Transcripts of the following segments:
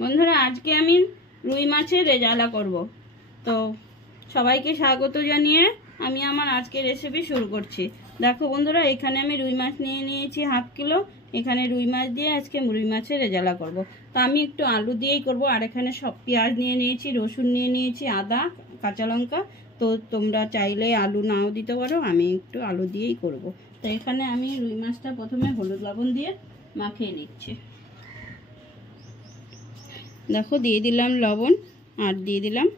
বন্ধুরা আজকে আমি রুই মাছের রেজালা করব। তো সবাইকে স্বাগত জানিয়ে আমি আমার আজকের রেসিপি শুরু করছি। দেখো বন্ধুরা, এখানে আমি রুই মাছ নিয়ে নিয়েছি হাফ কিলো। এখানে রুই মাছ দিয়ে আজকে রুই মাছের রেজালা করব। তো আমি একটু আলু দিয়েই করব। আর এখানে সব পেঁয়াজ নিয়ে নিয়েছি, রসুন নিয়ে নিয়েছি, আদা, কাঁচা লঙ্কা। তো তোমরা চাইলে আলু নাও দিতে পারো, আমি একটু আলু দিয়েই করব। তো এখানে আমি রুই মাছটা প্রথমে হলুদ লবণ দিয়ে মাখিয়ে নিচ্ছি। দেখো দিয়ে দিলাম লবণ আর দিয়ে দিলাম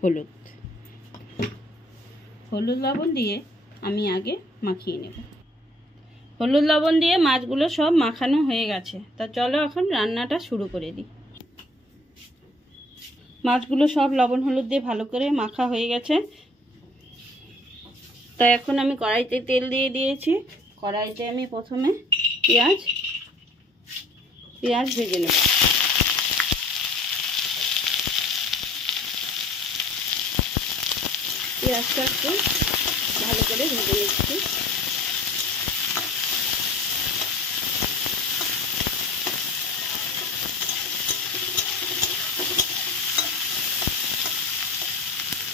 হলুদ। হলুদ লবণ দিয়ে আমি আগে মাখিয়ে নেব। হলুদ লবণ দিয়ে মাছগুলো সব মাখানো হয়ে গেছে। তা চলো এখন রান্নাটা শুরু করে দিই। মাছগুলো সব লবণ হলুদ দিয়ে ভালো করে মাখা হয়ে গেছে। তা এখন আমি কড়াইতে তেল দিয়ে দিয়েছি। কড়াইতে আমি প্রথমে পেঁয়াজ ভেজে নেব। পেঁয়াজটা একটু ভালো করে ভেজে নিচ্ছি।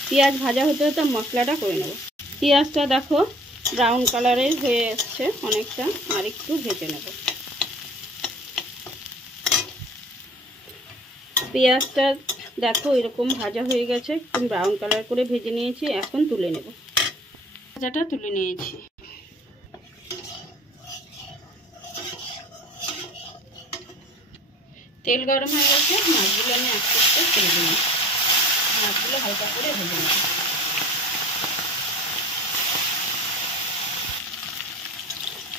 পেঁয়াজ ভাজা হতে হতে মশলাটা করে নেব। পেঁয়াজটা দেখো ব্রাউন কালারের হয়ে এসছে অনেকটা, আর একটু ভেজে নেব। পেঁয়াজটা দেখো এরকম ভাজা হয়ে গেছে, একদম ব্রাউন কালার করে ভেজে নিয়েছি। এখন তুলে নেব। ভাজাটা তুলে নিয়েছি। তেল গরম হয়ে গেছে, মাছগুলো আমি আস্তে আস্তে তুলে দিলাম। মাছগুলো হালকা করে ভেজে নেব।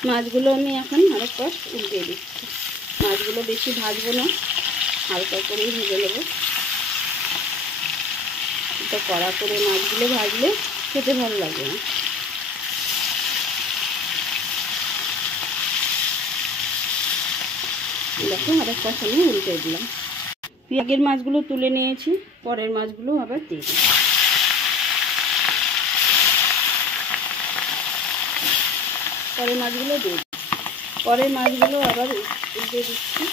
মাছগুলো আমি এখন আরেক পাশ উল্টিয়ে দিচ্ছি। মাছগুলো বেশি ভাজবো না, হালকা করেই ভেজে নেব। এটা কড়া করে মাছগুলো ভাজলে খেতে ভালো লাগে না। দেখো আরেক পাশ আমি উল্টে দিলাম। আগের মাছগুলো তুলে নিয়েছি, পরের মাছগুলো আবার দিয়ে দিই। পরের মাছগুলো দিয়ে দিই। পরের মাছগুলো আবার উল্টে দিচ্ছি।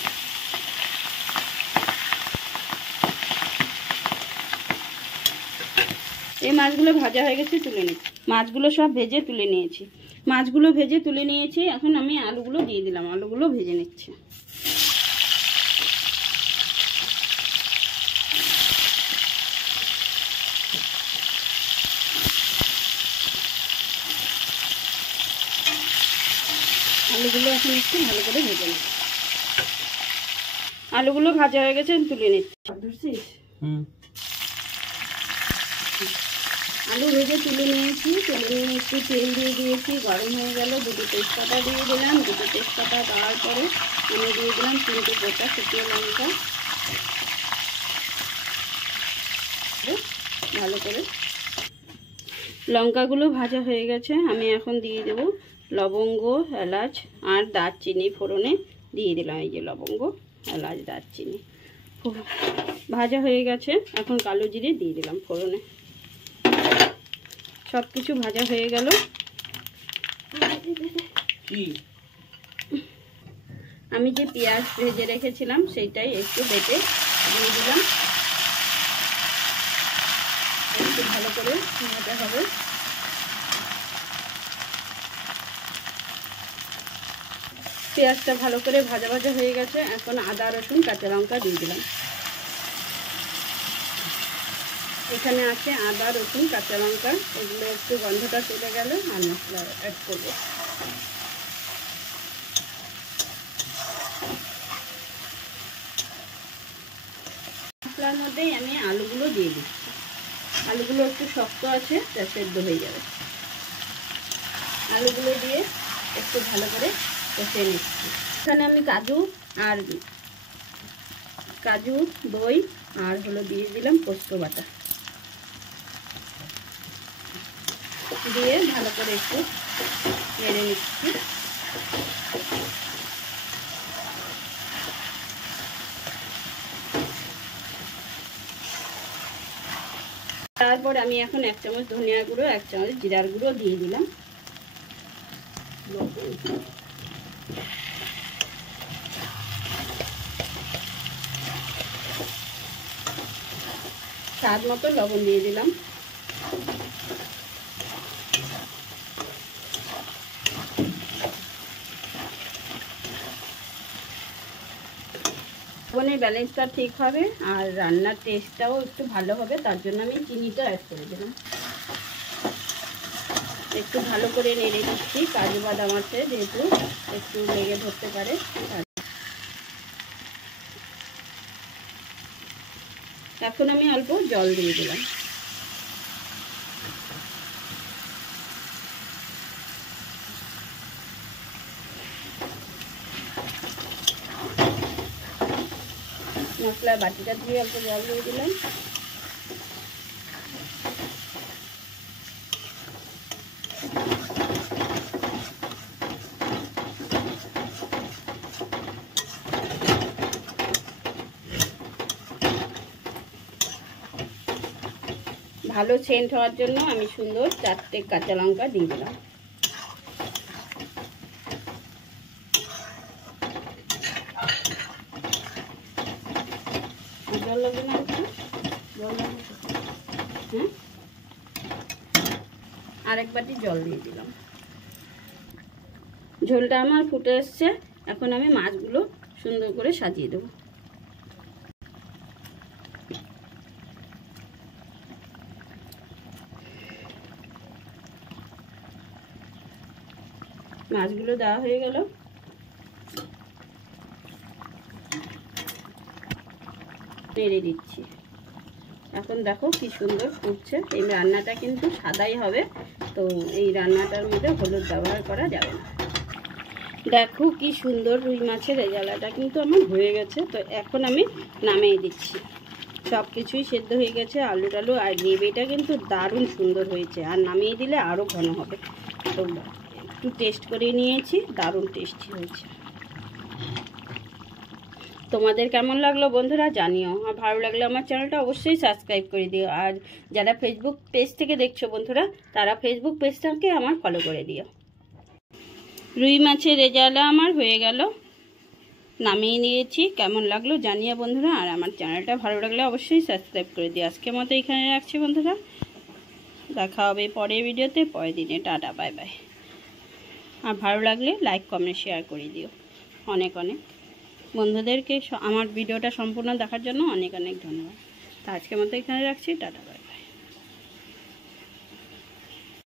এই মাছগুলো ভাজা হয়ে গেছে, তুলে নিচ্ছি। মাছগুলো সব ভেজে তুলে নিয়েছি। মাছগুলো ভেজে তুলে নিয়েছি। এখন আমি আলুগুলো দিয়ে দিলাম। আলুগুলো ভেজে নিচ্ছি। আলুগুলো এখন একটু ভালো করে ভেজে নেব। আলুগুলো ভাজা হয়ে গেছে, তুলে নিচ্ছি। আলু ভেজে তুলে নিয়েছি। তুলে নিয়ে একটু তেল দিয়ে দিয়েছি। গরম হয়ে গেল, দুটো তেজপাতা দিয়ে দিলাম। দুটো তেজপাতা দেওয়ার পরে আমি দিয়ে দিলাম 3টে গোটা শুকনো লঙ্কা। ভালো করে লঙ্কাগুলো ভাজা হয়ে গেছে। আমি এখন দিয়ে দেব লবঙ্গ, এলাচ আর দারচিনি ফোড়নে দিয়ে দিলাম। এই যে লবঙ্গ, এলাচ, দারচিনি ভাজা হয়ে গেছে। এখন কালো জিরে দিয়ে দিলাম ফোড়নে। সব কিছু ভাজা হয়ে গেল। আমি যে পেঁয়াজ ভেজে রেখেছিলাম সেইটাই একটু বেটে দিয়ে দিলাম। একটু ভালো করে নিতে হবে। পেঁয়াজটা ভালো করে ভাজা ভাজা হয়ে গেছে। এখন আদা, রসুন, কাঁচা লঙ্কা দিয়ে দিলাম। এখানে আছে আদা, রসুন, কাঁচা লঙ্কা। এগুলো একটু গন্ধটা চলে গেলে আর মশলা অ্যাড করব। মশলার মধ্যেই আমি আলুগুলো দিয়ে দিচ্ছি। আলুগুলো একটু শক্ত আছে, তা সেদ্ধ হয়ে যাবে। আলুগুলো দিয়ে একটু ভালো করে কষিয়ে নিচ্ছি। এখানে আমি কাজু, দই আর দিয়ে দিলাম পোস্ত বাটা। দিয়ে ভালো করে একটু নেড়ে নিচ্ছি। তারপর আমি এখন 1 চামচ ধনিয়া গুঁড়ো, 1 চামচ জিরার গুঁড়ো দিয়ে দিলাম। স্বাদ মতো লবণ দিয়ে দিলাম। লবণের ব্যালেন্সটা ঠিক হবে আর রান্নার টেস্টটাও একটু ভালো হবে, তার জন্য আমি চিনিটা অ্যাড করে দিলাম। একটু ভালো করে নেড়ে দিচ্ছি, কাজু বাদাম আছে যেহেতু একটু লেগে ধরতে পারে। এখন আমি অল্প জল দিয়ে দিলাম। মশলার বাটিটা দিয়ে অল্প জল দিয়ে দিলাম। ভালো সেন্ট হওয়ার জন্য আমি সুন্দর 4টে কাঁচা লঙ্কা দিয়ে দিলাম। জল লাগবে না একটু? জল লাগবে? হ্যাঁ, আরেক বাটি জল দিয়ে দিলাম। ঝোলটা আমার ফুটে এসছে, এখন আমি মাছগুলো সুন্দর করে সাজিয়ে দেবো। মাছগুলো দেওয়া হয়ে গেল। নেড়ে দিচ্ছি। এখন দেখো কি সুন্দর ফুটছে। এই রান্নাটা কিন্তু সাদাই হবে, তো এই রান্নাটার মধ্যে হলুদ ব্যবহার করা যাবে না। দেখো কি সুন্দর রুই মাছের রেজালাটা কিন্তু আমার হয়ে গেছে। তো এখন আমি নামিয়ে দিচ্ছি। সব কিছুই সেদ্ধ হয়ে গেছে, আলু টালু আর গ্রেভিটা কিন্তু দারুণ সুন্দর হয়েছে। আর নামিয়ে দিলে আরও ঘন হবে। তো একটু টেস্ট করে নিয়েছি, দারুণ টেস্টি হয়েছে। তোমাদের কেমন লাগলো বন্ধুরা জানিও। আর ভালো লাগলে আমার চ্যানেলটা অবশ্যই সাবস্ক্রাইব করে দিও। আর যারা ফেসবুক পেজ থেকে দেখছো বন্ধুরা, তারা ফেসবুক পেজটাকে আমার ফলো করে দিও। রুই মাছের রেজালা আমার হয়ে গেল, নামিয়ে নিয়েছি। কেমন লাগলো জানিও বন্ধুরা। আর আমার চ্যানেলটা ভালো লাগলে অবশ্যই সাবস্ক্রাইব করে দিও। আজকের মতো এখানে রাখছি বন্ধুরা, দেখা হবে পরের ভিডিওতে, পরের দিনে। Tata, bye bye. আর ভালো লাগলে লাইক কমেন্ট শেয়ার করে দিও। অনেক অনেক বন্ধুদেরকে আমার ভিডিওটা সম্পূর্ণ দেখার জন্য অনেক অনেক ধন্যবাদ। তা আজকের মতো এখানে রাখছি, টাটা বাই।